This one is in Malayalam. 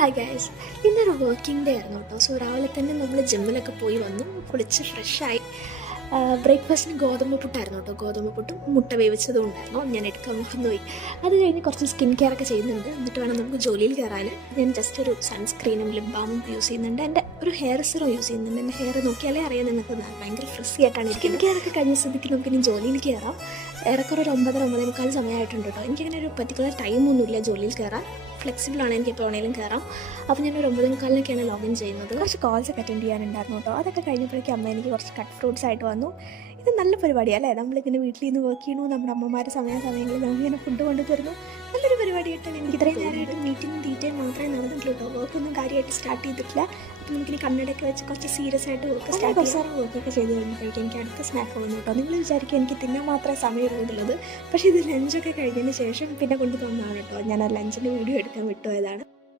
ഹായ് ഗൈസ്, ഇന്നൊരു വർക്കിംഗ് ഡേ ആയിരുന്നു കേട്ടോ. സോ രാവിലെ തന്നെ നമ്മൾ ജിമ്മിലൊക്കെ പോയി വന്നു, കുളിച്ച് ഫ്രഷായി. ബ്രേക്ക്ഫാസ്റ്റിന് ഗോതമ്പ് പുട്ടായിരുന്നു കേട്ടോ. ഗോതമ്പ് പുട്ടും മുട്ട വേവിച്ചതും ഉണ്ടായിരുന്നു. ഞാൻ എടുക്കാൻ മറന്നുപോയി. അത് കഴിഞ്ഞ് കുറച്ച് സ്കിൻ കെയർ ഒക്കെ ചെയ്യുന്നുണ്ട്. എന്നിട്ട് വേണം നമുക്ക് ജോലിയിൽ കയറാൻ. ഞാൻ ജസ്റ്റ് ഒരു സൺസ്ക്രീനും ലിപ് ബാമും യൂസ് ചെയ്യുന്നുണ്ട്. എൻ്റെ ഒരു ഹെയർ സിറം യൂസ് ചെയ്യുന്നുണ്ട്. എൻ്റെ ഹെയർ നോക്കിയാലേ അറിയാം നിങ്ങൾക്ക് ഭയങ്കര ഫ്രഷി ആയിട്ടാണ്. സ്കിൻ കെയർ ഒക്കെ കഴിഞ്ഞ സ്ഥിതിക്ക് നമുക്ക് ഇനി ജോലിയിൽ കയറാം. ഏറെക്കുറെ ഒരു 9-9:15 സമയമായിട്ടുണ്ട് കേട്ടോ. എനിക്കങ്ങനെ ഒരു പർട്ടിക്കുലർ ടൈമൊന്നുമില്ല ജോലിയിൽ കയറാൻ. ഫ്ലെക്സിബിളാണ്, എനിക്ക് എപ്പോൾ വേണമെങ്കിലും കയറാം. അപ്പോൾ ഞാനൊരു 9:15 ലോഗിൻ ചെയ്യുന്നത്. കുറച്ച് കോൾസൊക്കെ അറ്റൻഡ് ചെയ്യാനുണ്ടായിരുന്നു കേട്ടോ. അതൊക്കെ കഴിഞ്ഞപ്പോഴേക്കും അമ്മ എനിക്ക് കുറച്ച് കട്ട് ഫ്രൂട്ട്സ് ആയിട്ട് വന്നു. ഇത് നല്ല പരിപാടിയാണ് അല്ലേ? നമ്മളിങ്ങനെ വീട്ടിൽ നിന്ന് വർക്ക് ചെയ്യണു, നമ്മുടെ അമ്മമാർ സമയങ്ങളിൽ നമുക്കിങ്ങനെ ഫുഡ് കൊണ്ടു തരുന്നു. നല്ലൊരു പരിപാടിയായിട്ടാണ് എനിക്ക് ഇത്രയും നേരമായിട്ട് മീറ്റിംഗും ഡീറ്റെയിൽ മാത്രമേ നടന്നിട്ടുള്ളൂ കേട്ടോ. വർക്കൊന്നും കാര്യമായിട്ട് സ്റ്റാർട്ട് ചെയ്തിട്ടില്ല. അപ്പോൾ നമുക്കിനി കണ്ണടയൊക്കെ വെച്ച് കുറച്ച് സീരിയസ് ആയിട്ട് വർക്ക് സ്റ്റാർട്ട് ചെയ്യാൻ വർക്കൊക്കെ ചെയ്ത് കഴിഞ്ഞപ്പോഴേക്കും എനിക്ക് അടുത്ത സ്നാക്ക് വന്നു കേട്ടോ. നിങ്ങൾ വിചാരിക്കും എനിക്ക് തിന്നാൻ മാത്രമേ സമയമുള്ളത്, പക്ഷേ ഇത് ലഞ്ചൊക്കെ കഴിഞ്ഞതിന് ശേഷം പിന്നെ കൊണ്ടു തന്നതാണ് കേട്ടോ. ഞാൻ ആ ലഞ്ചിൻ്റെ വീഡിയോ എടുക്കാൻ വിട്ടുപോയതാണ്.